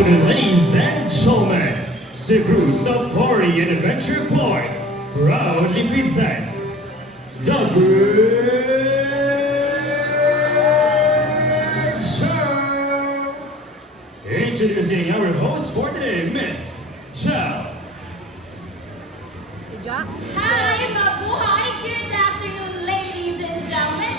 afternoon, ladies and gentlemen. Cebu Safari and Adventure Park proudly presents the Great Show. Introducing our host for today, Miss Chao. Hi, mabuhay! Good afternoon, ladies and gentlemen.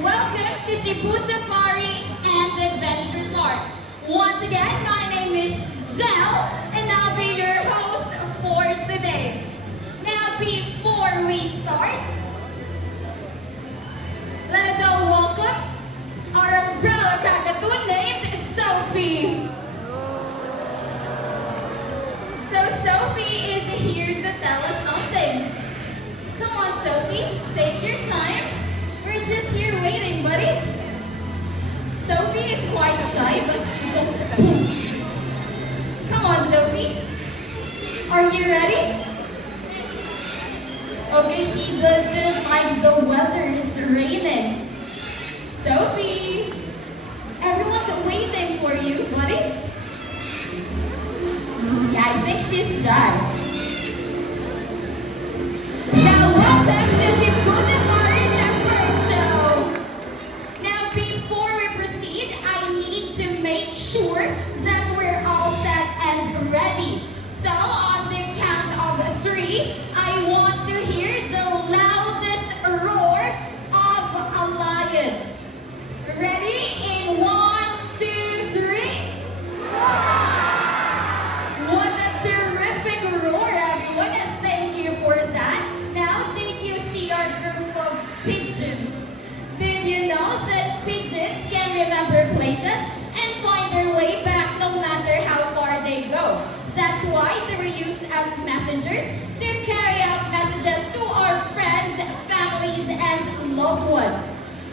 Welcome to Cebu Safari and Adventure Park. Once again, my name is Jel, and I'll be your host for today. Now, before we start, let us all welcome our umbrella kakatoon named Sophie. So Sophie is here to tell us something. Come on, Sophie, take your time. We're just here waiting, buddy. Sophie is quite shy, but she just boom. Come on, Sophie. Are you ready? Okay, she didn't like the weather. It's raining. Sophie, everyone's waiting for you, buddy. Yeah, I think she's shy. Now, welcome to the Safari and Bird Show. Now, before we proceed, I need to make sure that we're all set and ready. So, on the count of 3, I want to hear the loudest roar of a lion. Ready? In 1, 2, 3. What a terrific roar, everyone, and thank you for that. Now, did you see our group of pigeons? Did you know that pigeons can remember places and find their way back no matter how far they go? That's why they were used as messengers to carry out messages to our friends, families, and loved ones.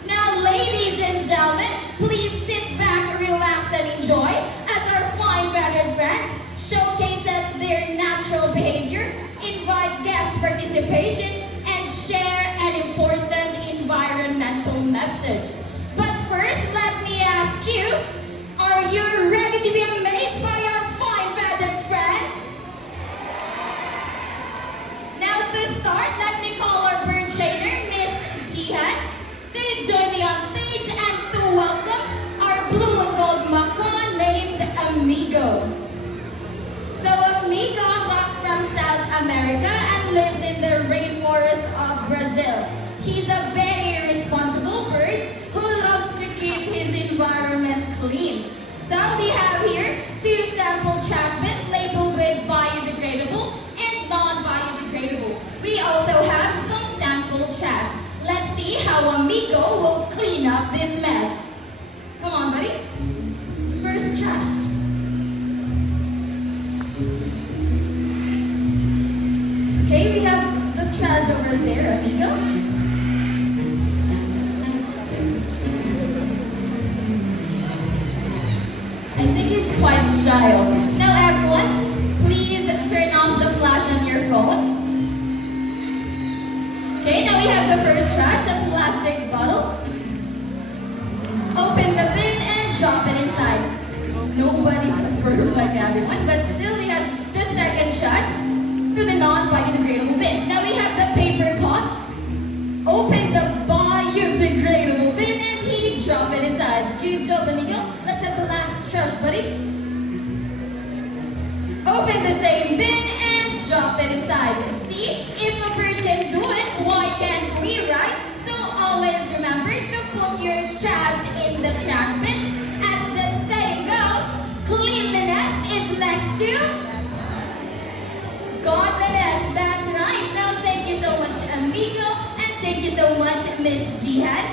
Now, ladies and gentlemen, please sit back, relax, and enjoy as our fine feathered friends showcases their natural behavior, invite guest participation, and share an important environmental message. But first, let me ask you, are you ready to be amazed by our fine feathered friends? Now to start, let me call our bird trainer, Miss Jihan, to join me on stage and to welcome our blue and gold macaw named Amigo. So Amigo comes from South America and lives in the rainforest of Brazil. He's a very responsible bird who loves to keep his environment clean. So we have here 2 sample trash bins labeled with biodegradable and non-biodegradable. We also have some sample trash. Let's see how Amigo will clean up this mess. Come on, buddy. First trash. Okay, we have the trash over there, Amigo. I think he's quite shy also. Now everyone, please turn off the flash on your phone. Okay, now we have the first trash, a plastic bottle. Open the bin and drop it inside. Nobody's perfect like everyone, but still we have the second trash to the non-biodegradable bin. Now we have the paper cup. Open the biodegradable bin and he drop it inside. Good job, Amigo. Let's have the last trash, buddy. Open the same bin and drop it inside. See, if a bird can do it, why can't we, right? So always remember to put your trash in the trash bin. As the saying goes, cleanliness is next to godliness. That's right. Now thank you so much, Amigo, and thank you so much, Miss Jihad.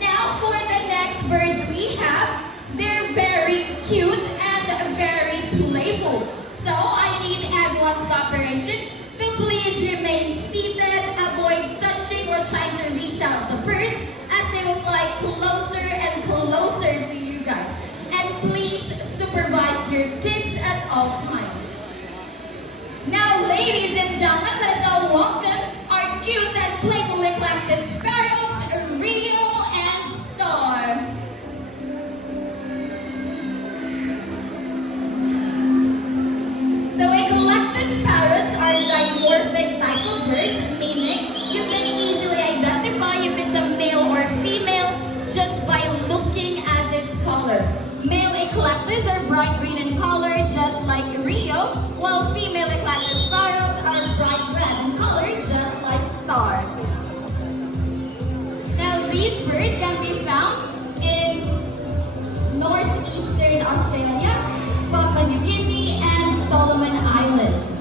Now for the next birds we have, they're very cute and very playful. So I need everyone's cooperation to please remain seated, avoid touching or trying to reach out the birds as they will fly closer and closer to you guys. And please supervise your kids at all times. Now, ladies and gentlemen, let's all welcome our cute and playful eclectic sparrows, Rio and Star. just by looking at its color. Male eclectus are bright green in color, just like Rio, while female eclectus parrots are bright red in color, just like Star. Now, these birds can be found in northeastern Australia, Papua New Guinea, and Solomon Islands.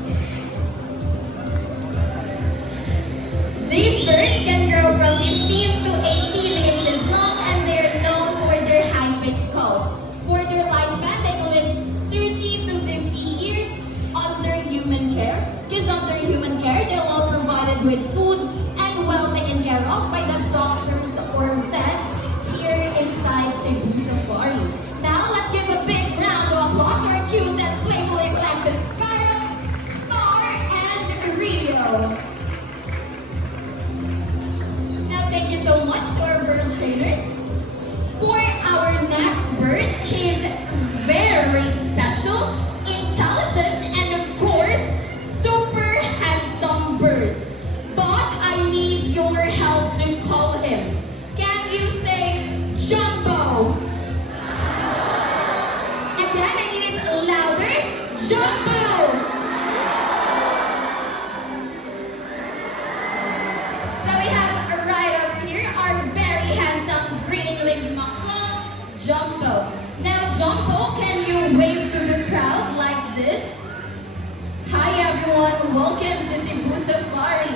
These birds can grow from 15 to 18 inches long, and they're known for their high-pitched calls. For their lifespan, they can live 30 to 50 years under human care. Because under human care, they're all provided with food and well taken care of by the doctors or vets here inside Cebu Safari. Now, let's give a big round of applause for our cute and playful eclectus parrots, Star and Rio. Now, thank you so much to our bird trainers. For our next bird, he is very special, intelligent, and of course, super handsome bird. But I need your help to call him. Can you say Jumbo? Again, I need it louder. Jumbo! So we have right over here our very handsome green-winged macaw, Jumbo. Now, Jumbo, can you wave to the crowd like this? Hi everyone, welcome to Cebu Safari.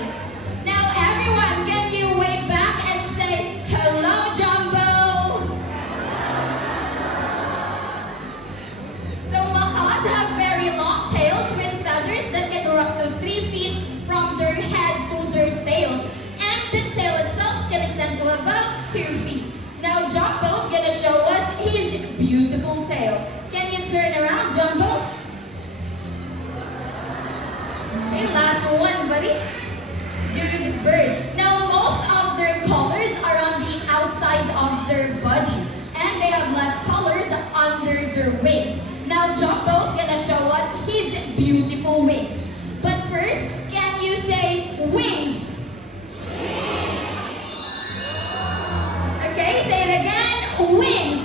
Now everyone, can you wave back and say, hello Jumbo? So macaws have very long tails with feathers that can grow up to 3 feet from their head to their tails. And the tail itself can extend to about 2 feet. Now Jumbo's gonna show us his beautiful tail. Can you turn around, Jumbo? Okay, last one, buddy. Good bird. Now, most of their colors are on the outside of their body, and they have less colors under their wings. Now, Jumbo's gonna show us his beautiful wings. But first, can you say wings? Okay, say it again. Wings.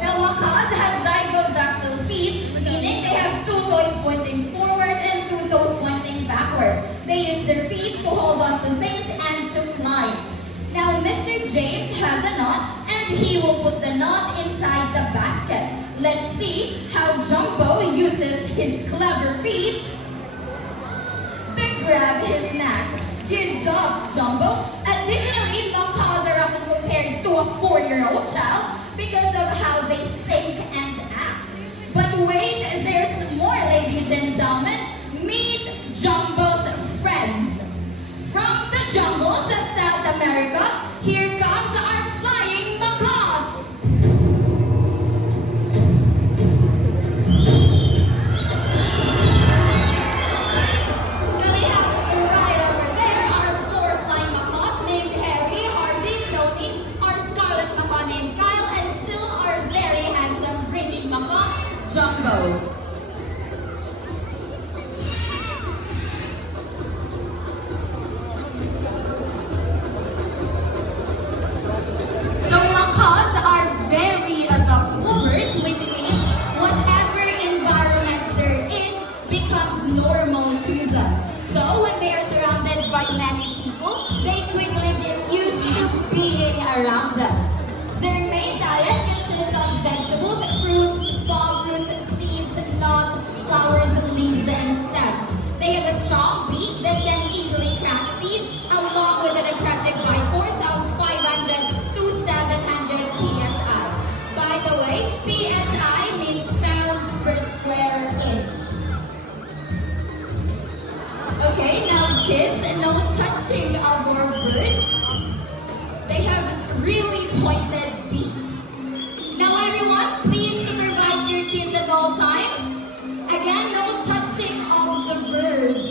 Now, macaws have zygodactyl feet, meaning they have 2 toes pointing forward and 2 toes pointing backwards. They use their feet to hold on to things and to climb. Now, Mr. James has a knot, and he will put the knot inside the basket. Let's see how Jumbo uses his clever feet to grab his nest. Good job, Jumbo. Additionally, macaws are often compared to a 4-year-old child because of how they think and act. But wait, there's more, ladies and gentlemen. Meet Jumbo's friends. From the jungles of South America, here comes our flying macaws. So we have right over there our 4 flying macaws named Harry, Hardy, Tony, our scarlet macaw named Kyle, and still our very handsome green macaw, Jumbo. So macaws are very adaptable birds, which means whatever environment they're in becomes normal to them. So when they are surrounded by many people, they quickly get used to being around them. Their main diet consists of vegetables, fruits, fall fruits, seeds, nuts, flowers, leaves, and stems. They have a strong beak that can easily crack seeds, along with an impressive bite force of 500 to 700 psi. By the way, psi means pounds per square inch. Okay, now kids, no touching of our birds. They have really pointed beak. Now everyone, please supervise your kids at all times. Again, no touching of the birds.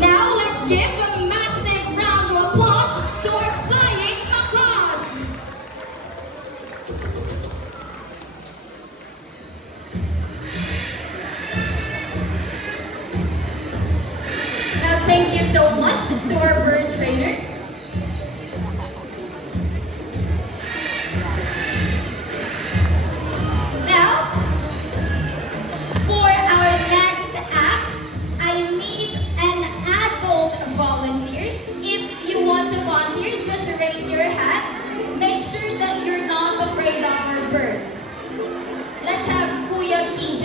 Now let's give a massive round of applause to our flying macaws. thank you so much to our bird trainers. Now, for our next act, I need an adult volunteer. If you want to volunteer, just raise your hand. Make sure that you're not afraid of our bird. Let's have Kuya KJ.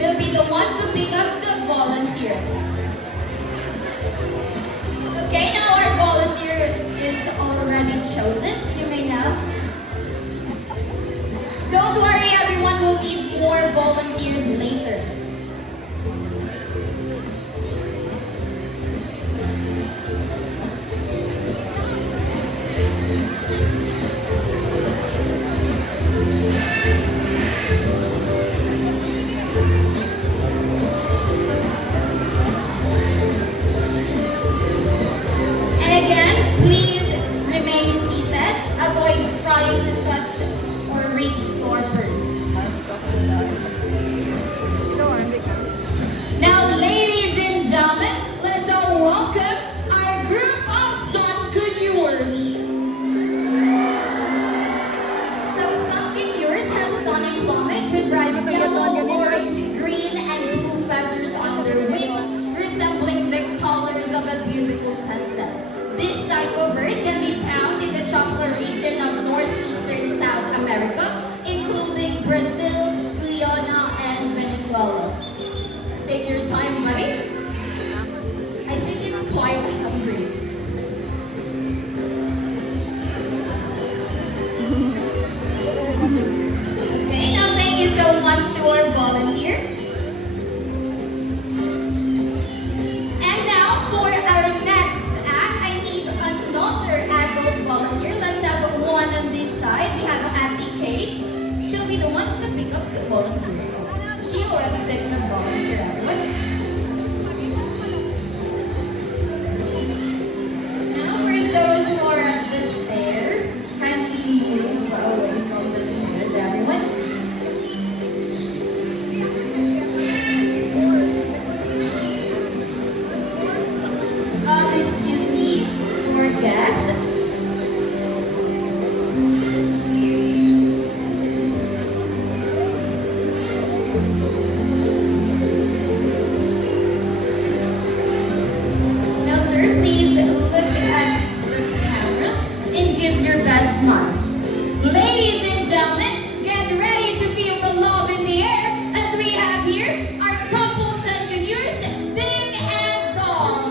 He'll be the one to pick up the volunteer. Okay, now our volunteer is already chosen. You may now. Don't worry, everyone will need more volunteers later. And again, please remain seated. Avoid trying to touch or reach to our birds. Now, ladies and gentlemen, let's all welcome our group of Sunkeneurs. So, Sunkeneurs have stunning plumage with bright yellow, orange, green, and blue feathers on their wings, resembling the colors of a beautiful sunset. This type of bird can be found in the tropical region of northeastern South America, including Brazil, Guyana, and Venezuela. Take your time, buddy. I think he's quite hungry. Okay, now thank you so much to our volunteer. And now for our next act, I need another adult volunteer. Let's have one on this side. We have Auntie Kate. She'll be the one to pick up the volunteer. She already picked the volunteer up. But now for those who are at the stairs, kindly move away from the stairs, everyone. Excuse me, our guests. Now, sir, please look at the camera and give your best smile. Ladies and gentlemen, get ready to feel the love in the air as we have here our couple Sunkeneurs, Ding and Dong.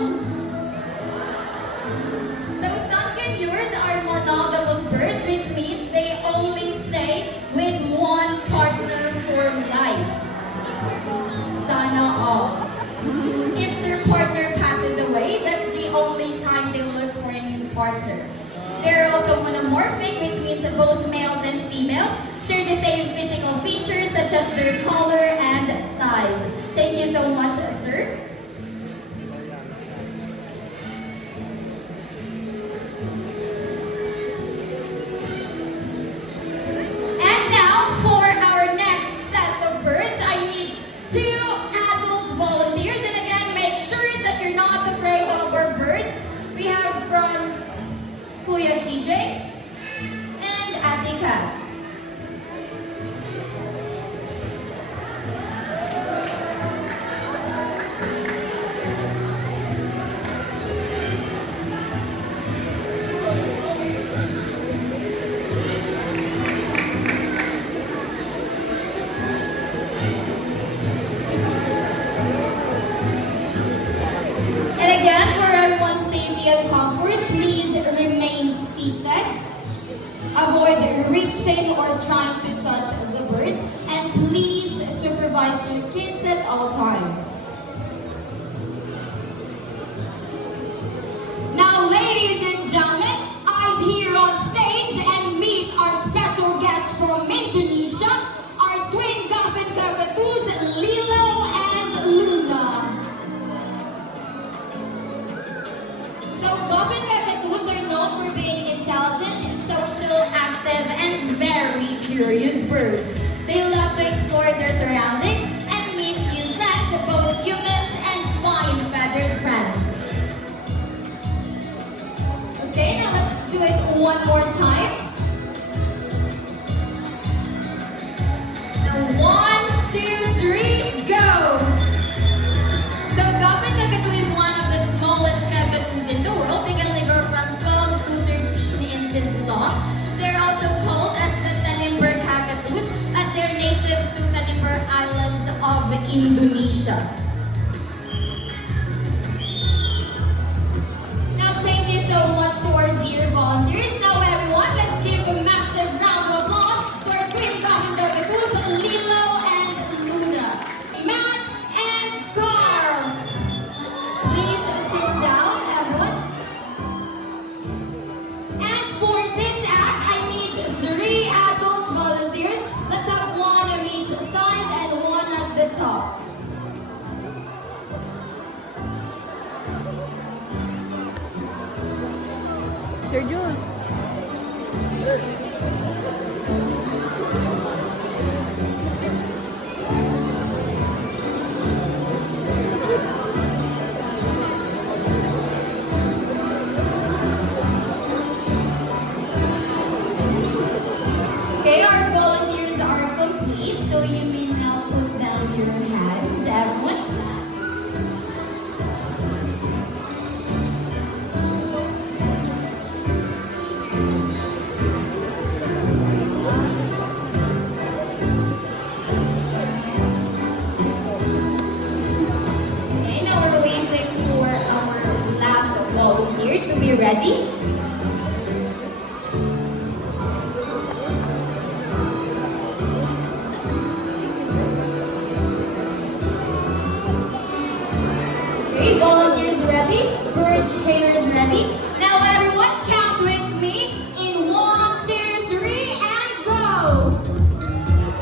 So Sunkeneurs are monogamous birds, which means they only stay with one partner for life. Sana all. If their partner passes away, that's the only time they look for a new partner. They're also monomorphic, which means that both males and females share the same physical features such as their color and size. Thank you so much, sir. And now for our next set of birds, I need 2 adult volunteers. And again, make sure that you're not afraid of our birds. We have from Kuya KJ and Ate Kat. And again, for everyone's safety and comfort, please remain seated. Avoid reaching or trying to touch the birds. And please supervise your kids at all times. Now, ladies and gentlemen, eyes here on stage and meet our special guests from Indonesia, our twin Goffin cockatoos, Lilo and Luna. So Goffin cockatoos are known for being intelligent, social, active, and very curious birds. They love to explore their surroundings and meet new friends, both humans and flying in the world. They can live from 12 to 13 inches long. They're also called as the Tanimbar Kakatus, as they're natives to Tanimbar Islands of Indonesia. Now, thank you so much to our dear volunteers. Now, everyone, let's give a massive round of applause to our twin Dahan Kakatus, Lilo and Luna. Matt and Carl. Please sit down, everyone. And for this act, I need 3 adult volunteers. Let's have 1 on each side and 1 at the top. Sir Jules. Okay, our volunteers are complete, so you may now put down your hands, everyone. Okay, now we're waiting for our last volunteer to be ready. Okay, volunteers ready? Bird trainers ready? Now everyone count with me in 1, 2, 3, and go!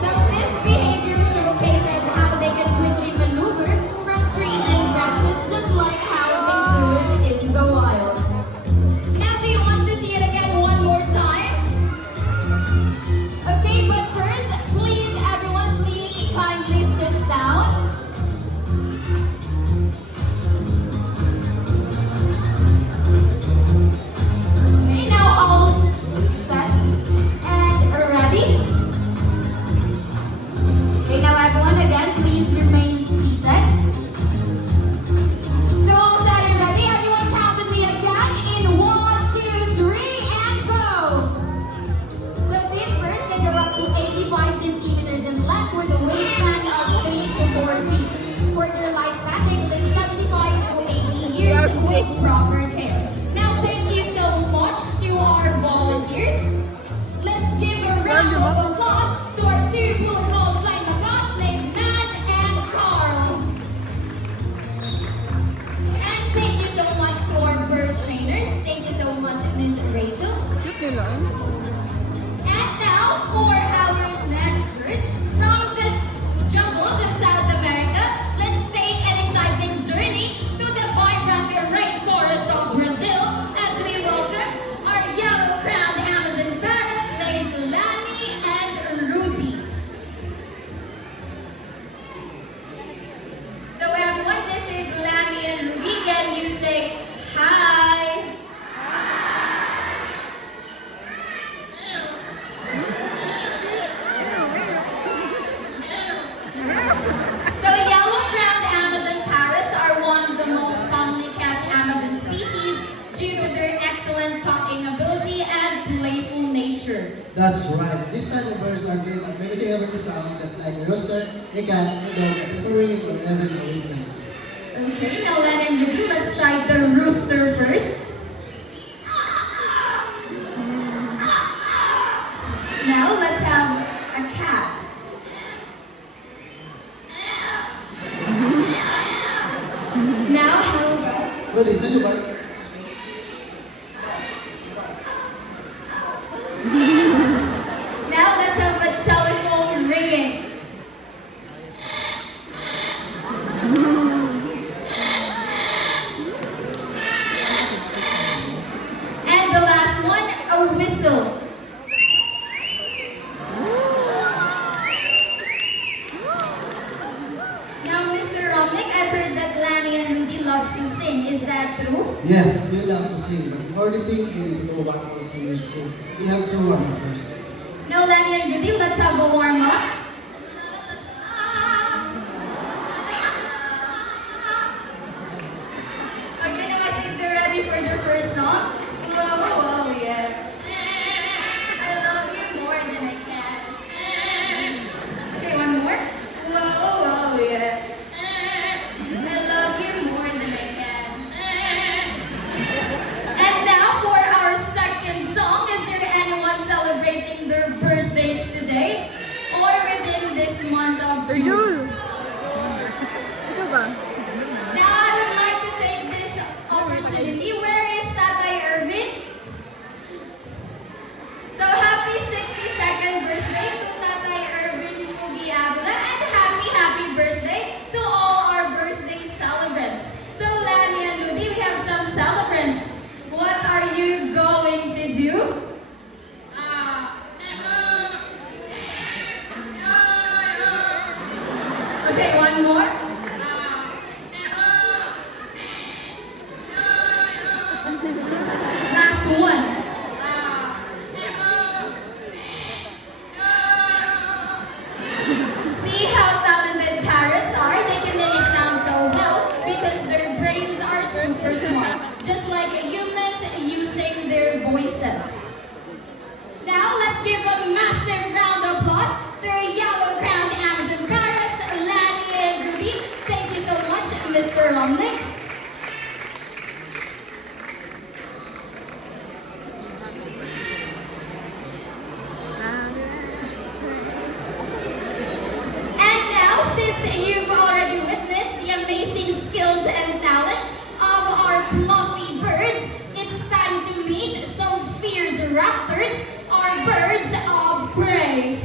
So this behavior showcases how they can quickly maneuver from trees and branches, just like how they do it in the wild. Now do you want to see it again one more time? Okay, but first, please everyone, please kindly sit down. Okay, now all set and ready? Okay, now everyone again, please remain seated. So all set and ready? Everyone count with me again in 1, 2, 3, and go! So these birds, they grow up to 85 centimeters in length with a wingspan of 3 to 4 feet. For their lifespan, they live 75 to 80 years with proper care. Now, thank you so much to our volunteers. Let's give a round of applause to our 2 blue gold flying macaws named Matt and Carl. And thank you so much to our bird trainers. Thank you so much, Ms. Rachel. Cute nila. And now for our next birds from the jungles of South America, let's take an exciting journey to the vibrant rainforest of Brazil as we welcome our yellow-crowned Amazon parrots named Lani and Rudy. So everyone, this is Lani and Rudy. Can you say hi? So yellow-crowned Amazon parrots are one of the most commonly kept Amazon species due to their excellent talking ability and playful nature. That's right. These type of birds are great at mimicking every sound, just like a rooster, a cat, a dog, a furry, or every noise. Okay, now Len and Rudy, let's try the rooster first. Now let's have a cat. Now how about Ready, take a bite. now let's have a telephone ringing. And the last one, a whistle. Now, Mr. Romnick, I've heard that Lani and Rudy loves to sing. Is that true? Yes, we love to sing, but before we sing, we need to go back to the singers too. We have to warm up first. Now, Lani and Rudy, let's have a warm up. Okay, now I think they're ready for your birthdays today or within this month of Sir June. Jul! Ito ba? Now, I would like to take this opportunity. Where is Tatay Irvin? So, happy 62nd birthday to Tatay Irvin Mugi Avila and happy birthday to all our birthday celebrants. So, Lani and Rudy, we have some celebrants. What are you going to do? Okay, one more. Last one. See how talented parrots are? They can mimic sound so well because their brains are super smart, just like humans using their voices. Now let's give a massive round of applause to our yellow-crowned Amazon parrots, Lani and Rudy. Thank you so much, Mr. Romnick. And now, since you've already witnessed the amazing skills and talents of our fluffy birds, it's time to meet some fierce raptors, our birds of prey.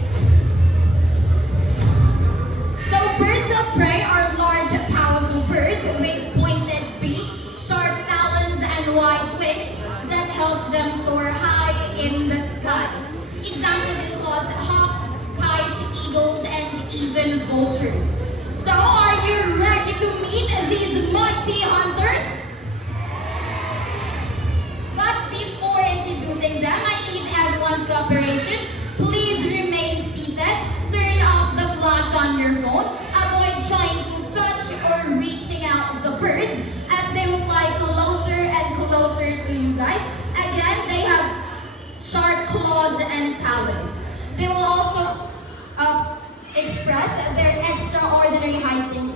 So birds of prey are large, powerful birds with pointed beak, sharp talons, and wide wings that helps them soar high in the sky. Examples include hawks, kites, eagles, and even vultures. So are you ready to meet these mighty hunters? But before introducing them, I need everyone's cooperation. Please remain seated. Turn off the flash on your phone. Avoid trying to touch or reaching out the birds as they will fly closer and closer to you guys. Again, they have sharp claws and talons. They will also express their extraordinary hunting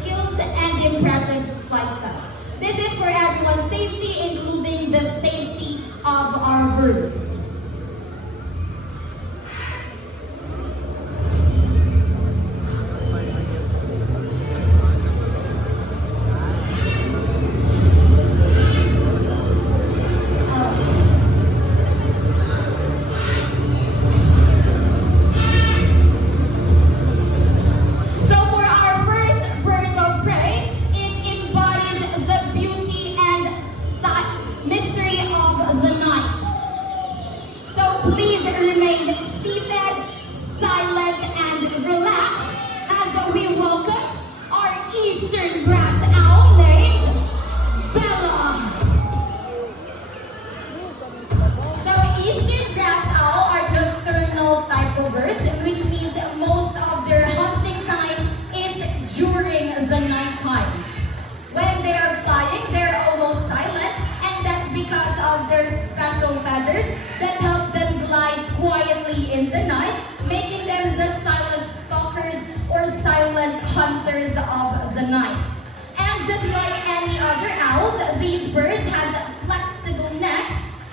skills and impressive flight style. This is for everyone's safety, including the safety of our birds. So for our first bird of prey, it embodies the beauty and mystery of the night. So please remain seated, silent, and relaxed as we welcome our eastern grass owl named Bella. So eastern grass owl are nocturnal type of birds, which means most of their hunting time is during the night time. When they are flying, they're almost silent, and that's because of their special feathers that help them glide quietly in the night, making them the silent stalkers or silent hunters of the night. And just like any other owls, these birds have a flexible neck.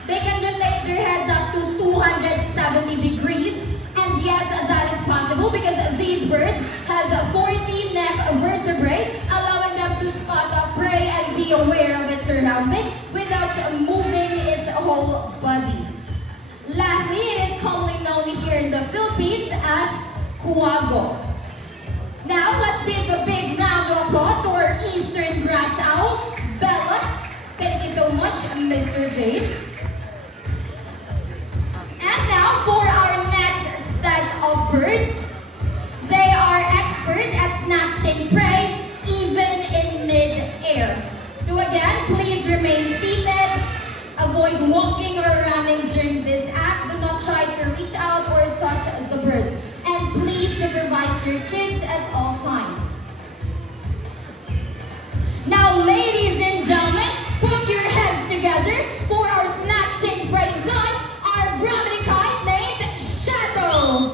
They can rotate their heads up to 270 degrees. And yes, that is possible because these birds has 40 neck vertebrae, allowing them to spot a prey and be aware of its surroundings without moving its whole body. Lastly, it is commonly known here in the Philippines as kuago. Now, let's give a big round of applause to our eastern grass owl, Bella. Thank you so much, Mr. James. And now for our next set of birds. They are expert at snatching prey even in mid-air. So again, please remain seated. Avoid walking or running during this act. Do not try to reach out or touch the birds. And please supervise your kids at all times. Now, ladies and gentlemen, put your heads together for our snatching prey flight, our Brahmini kite named Shadow.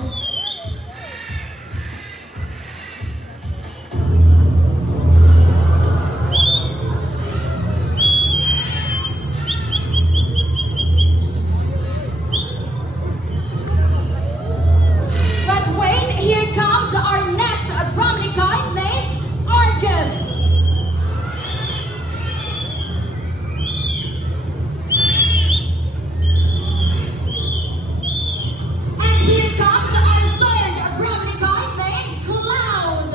Brahminic kite named Argus. And here comes our third Brahminic kite named Cloud.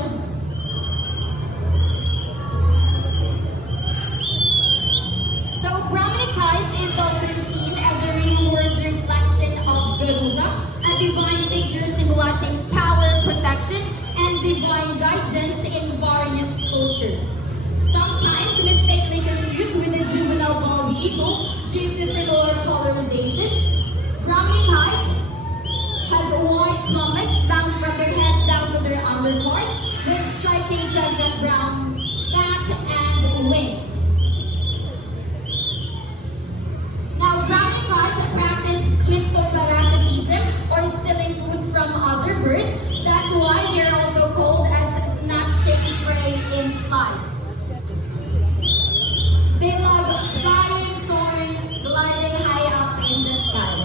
So Brahminic kite is often seen as a real-world reflection of Garuda, a divine figure symbolizing power, protection, and divine guidance in various cultures. Sometimes mistakenly confused with the juvenile bald eagle due to similar colorization, Brahminic kite has white plumage down from their heads down to their underparts with striking chestnut brown back and wings. Now, Brahminic kites practice kleptoparasitism or stealing food from other birds. That's why they're also called as snatching prey in flight. They love flying, soaring, gliding high up in the sky.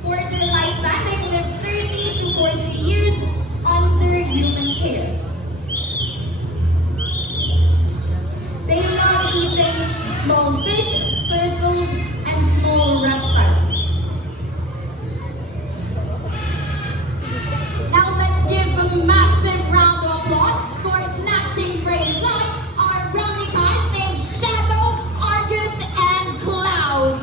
For their lifespan, they can live 30 to 40 years under human care. They love eating small fish, turtles, and small reptiles. Now let's give a massive round of applause to our snatching prey in flight, our Brahminic kites named Shadow, Argus, and Cloud.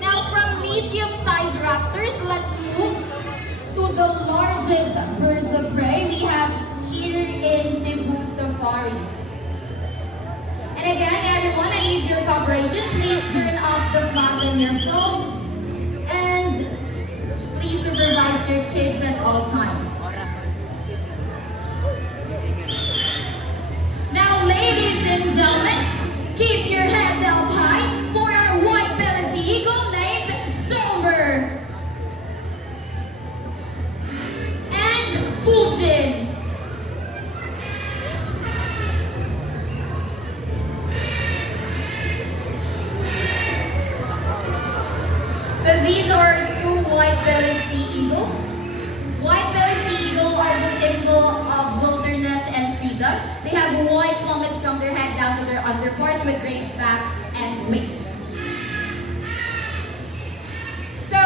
Now from medium-sized raptors, let's move to the largest birds of prey we have here in Cebu Safari. And again, everyone, I need your cooperation. Please turn off the flash on your phone and please supervise your kids at all times. Now, ladies and gentlemen, keep your heads up high for our white-bellied sea eagle named Silver and Fujin. So these are two white-bellied sea eagle. White-bellied sea eagle are the symbol of wilderness and freedom. They have white plumage from their head down to their underparts with great back and wings. So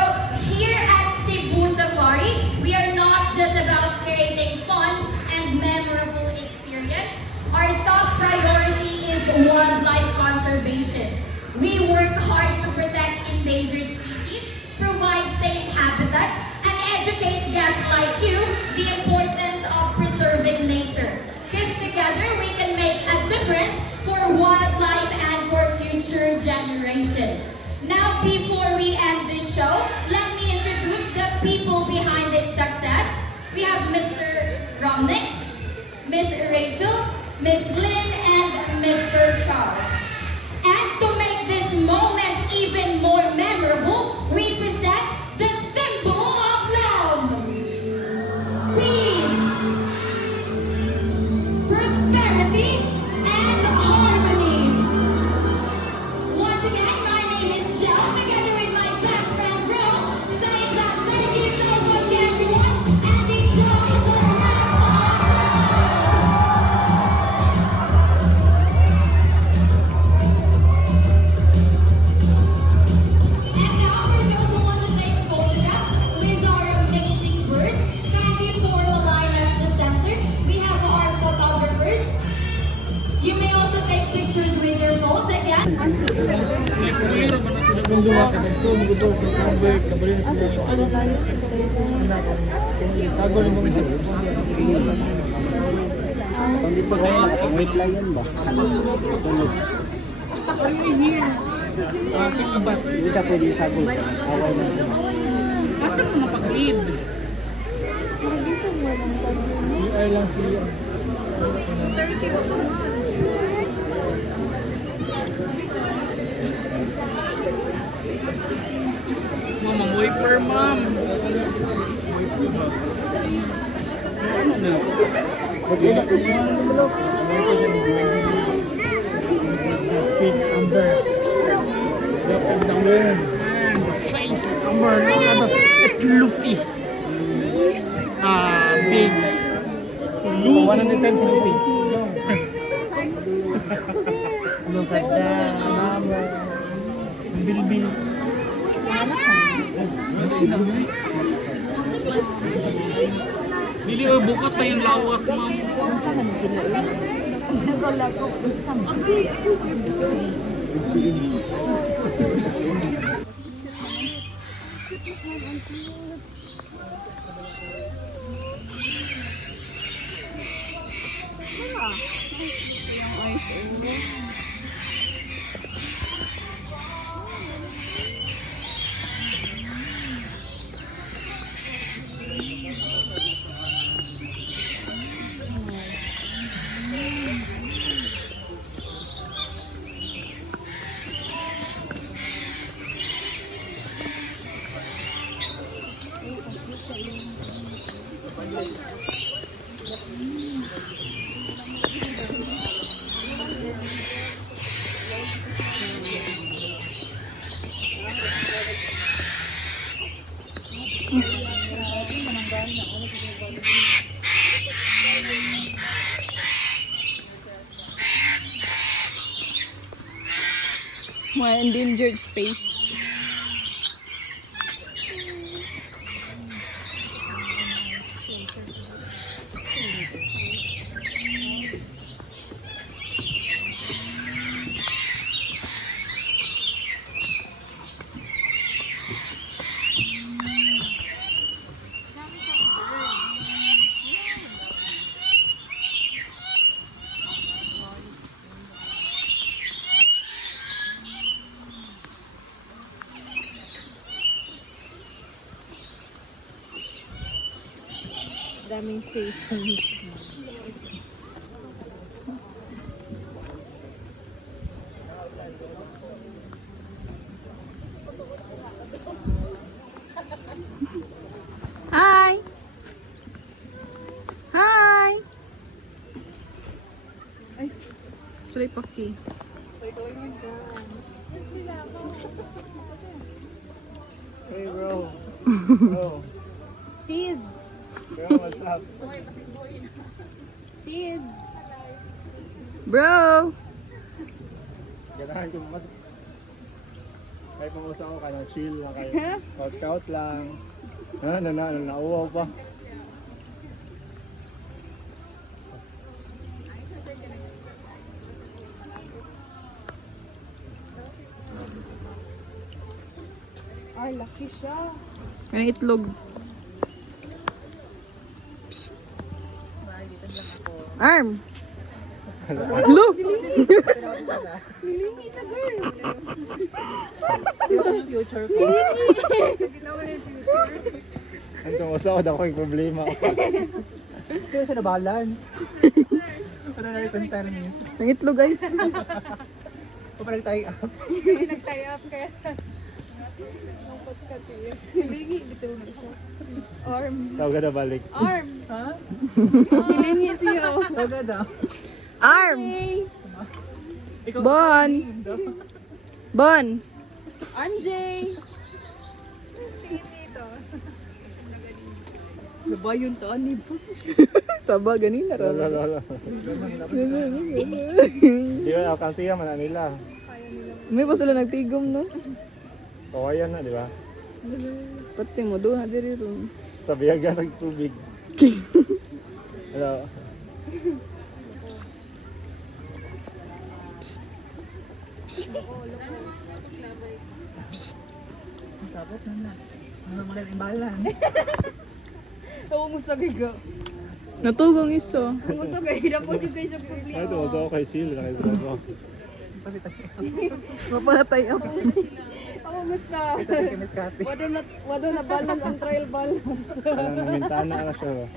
here at Cebu Safari, we are not just about creating fun and memorable experience. Our top priority is wildlife conservation. We work hard to protect endangered species, provide safe habitats, and educate guests like you the importance of preserving nature. Because together we can make a difference for wildlife and for future generations. Now, before we end this show, let me introduce the people behind its success. We have Mr. Romnick, Miss Rachel, Miss Lynn, and Mr. Charles. And to make this moment even more memorable, we present the symbol of love, peace, prosperity, and harmony. Once again, my name is Jill, together with my best friend Rose, saying that thank you so much everyone, and enjoy the rest of the night. And now for those who want to take photographs with our amazing birds, kindly form a line at the center. We have our photographers. You may also take pictures with your phones again. Hindi pa kaya wait lang yan ba? Hindi ka pwede sagot. Away na siya. Asa mo mapag-leave? CR lang siya. Mama, wiper, ma'am. Ano na? Okay na po yung ano ko siya feet under. Dapat na win. And the face, Amber. Luffy. Big. Luffy. 110 si Luffy. Ano ka dyan? Mama. Bilbil. Dili o bukas pa yung lawas, ma'am. Mga endangered space. Daming stations. Hi! Hi! Ay, sorry Paki. Hey bro. Bro. Sis! Bro, what's up? Sis! Bro! Ganahan ko mas. Kahit pamusta ko kayo, chill lang kayo. Scout lang. Nauwaw pa. Ay, laki siya. May itlog. Psst. Psst. Arm! Look! Lilingi siya, girl! Future ko. Ang tumusod ako yung problema ko. Kaya siya na-balance. Ano na rin concerns? Ang itlog ay. O parang tie up. Nag-tie up kaya. Nampot ka tiyas. Lilingi, dito na siya. Arm. Saan ka na balik? Arm! Ha? Lilingi siya. Saan ka na? Arm! Bon! Bon! Anjay! Tingin dito. Labayon to, anib. Saba, ganina. Lala. Di ba, kasi man na nila. May pa sila nagtigom, no? Kawayan na, di ba? Pati mo, doon na diri ron. Sa biyaga ng tubig. Hello. Sabot na na. Ano mo lang imbalance? Oo, musagay ka. Natugong iso. Musagay, dapat yung kayo siya problema. Ay, tumaso ako kay Sil. Nakita ko. Mapatay ako. Ako gusto. Miss Cathy. Wado na balance ang trial balance. Namintana na siya.